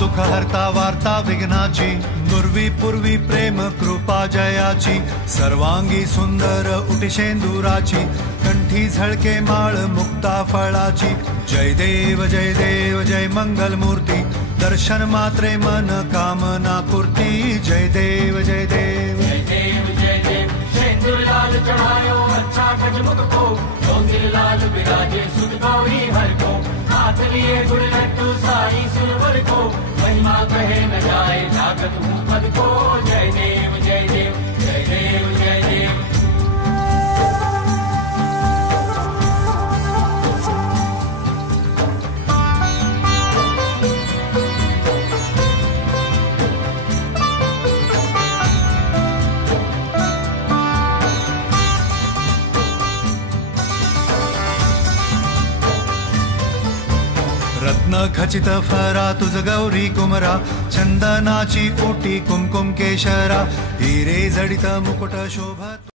दुःख हरता वार्ता विघ्नाची, नुरवी पूर्वी प्रेम कृपा जयाची, सर्वांगी सुंदर उटिशेंदुराची, कंठी झळके माळ मुक्ता फळाची। जय देव जय देव जय मंगल मूर्ती, दर्शन मात्रे मन कामना पूर्ती। जय देव जय देव जय देव जय देव। शेंदूर लाल चढ़ायो अच्छा गजमुख को, डोंगिर लाल विराजे सुध गौरी हर को, हाथ लिए गुड़ लड्डू साई सुरवर को, महिमा कहे न जाए जागत हूँ पद को। जय देव जय देव जय देव जय देव। रत्न खचित फरा तुझ गौरी कुमरा, चंदनाची ओटी कुमकुम केशरा, हिरे जडित मुकुट शोभत।